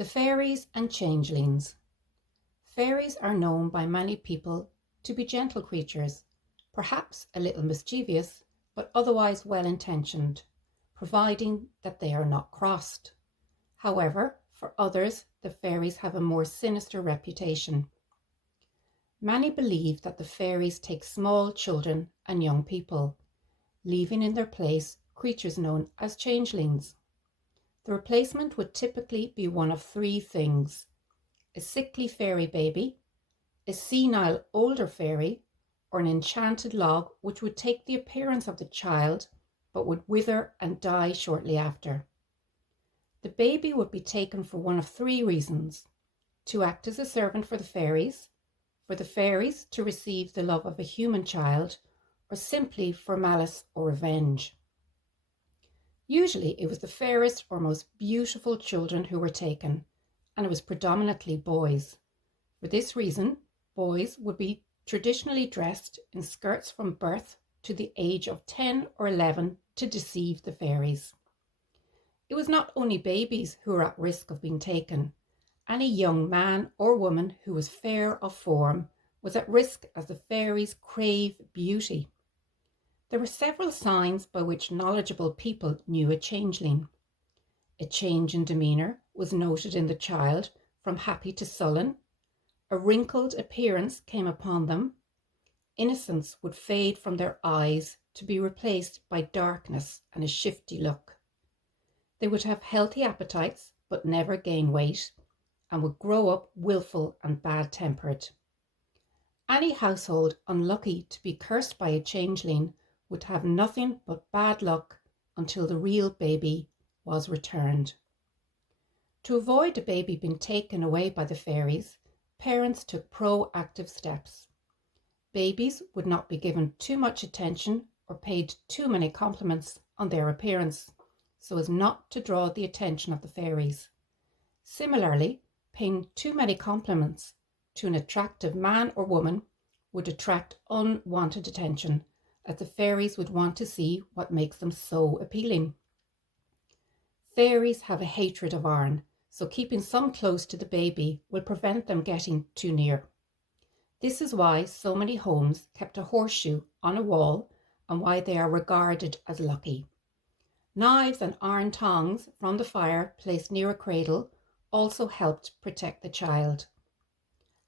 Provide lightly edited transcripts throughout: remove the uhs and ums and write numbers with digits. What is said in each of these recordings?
The Fairies and Changelings. Fairies are known by many people to be gentle creatures, perhaps a little mischievous, but otherwise well-intentioned, providing that they are not crossed. However, for others, the fairies have a more sinister reputation. Many believe that the fairies take small children and young people, leaving in their place creatures known as changelings. The replacement would typically be one of three things: a sickly fairy baby, a senile older fairy, or an enchanted log which would take the appearance of the child but would wither and die shortly after. The baby would be taken for one of three reasons: to act as a servant for the fairies to receive the love of a human child, or simply for malice or revenge. Usually it was the fairest or most beautiful children who were taken, and it was predominantly boys. For this reason, boys would be traditionally dressed in skirts from birth to the age of 10 or 11 to deceive the fairies. It was not only babies who were at risk of being taken. Any young man or woman who was fair of form was at risk, as the fairies crave beauty. There were several signs by which knowledgeable people knew a changeling. A change in demeanour was noted in the child, from happy to sullen. A wrinkled appearance came upon them. Innocence would fade from their eyes to be replaced by darkness and a shifty look. They would have healthy appetites but never gain weight, and would grow up willful and bad-tempered. Any household unlucky to be cursed by a changeling would have nothing but bad luck until the real baby was returned. To avoid a baby being taken away by the fairies, parents took proactive steps. Babies would not be given too much attention or paid too many compliments on their appearance, so as not to draw the attention of the fairies. Similarly, paying too many compliments to an attractive man or woman would attract unwanted attention, as the fairies would want to see what makes them so appealing. Fairies have a hatred of iron, so keeping some close to the baby will prevent them getting too near. This is why so many homes kept a horseshoe on a wall, and why they are regarded as lucky. Knives and iron tongs from the fire placed near a cradle also helped protect the child.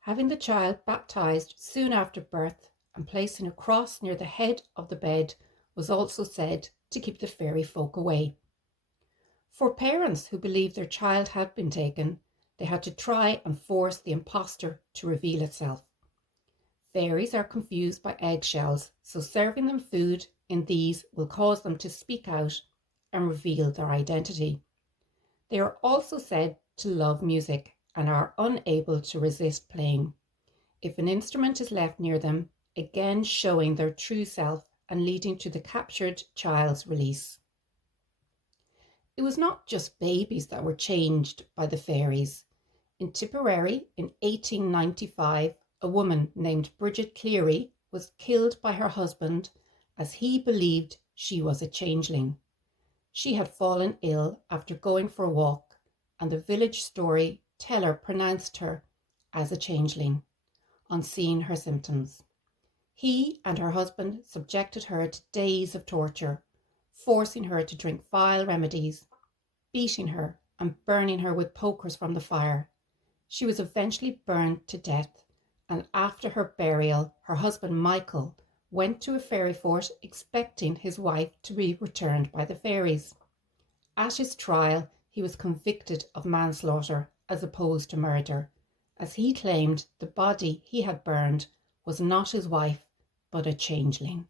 Having the child baptized soon after birth and placing a cross near the head of the bed was also said to keep the fairy folk away. For parents who believed their child had been taken, they had to try and force the impostor to reveal itself. Fairies are confused by eggshells, so serving them food in these will cause them to speak out and reveal their identity. They are also said to love music and are unable to resist playing. If an instrument is left near them, again showing their true self and leading to the captured child's release. It was not just babies that were changed by the fairies. In Tipperary in 1895, a woman named Bridget Cleary was killed by her husband as he believed she was a changeling. She had fallen ill after going for a walk, and the village story teller pronounced her as a changeling on seeing her symptoms. He and her husband subjected her to days of torture, forcing her to drink vile remedies, beating her and burning her with pokers from the fire. She was eventually burned to death, and after her burial, her husband Michael went to a fairy fort expecting his wife to be returned by the fairies. At his trial, he was convicted of manslaughter as opposed to murder, as he claimed the body he had burned was not his wife, but a changeling.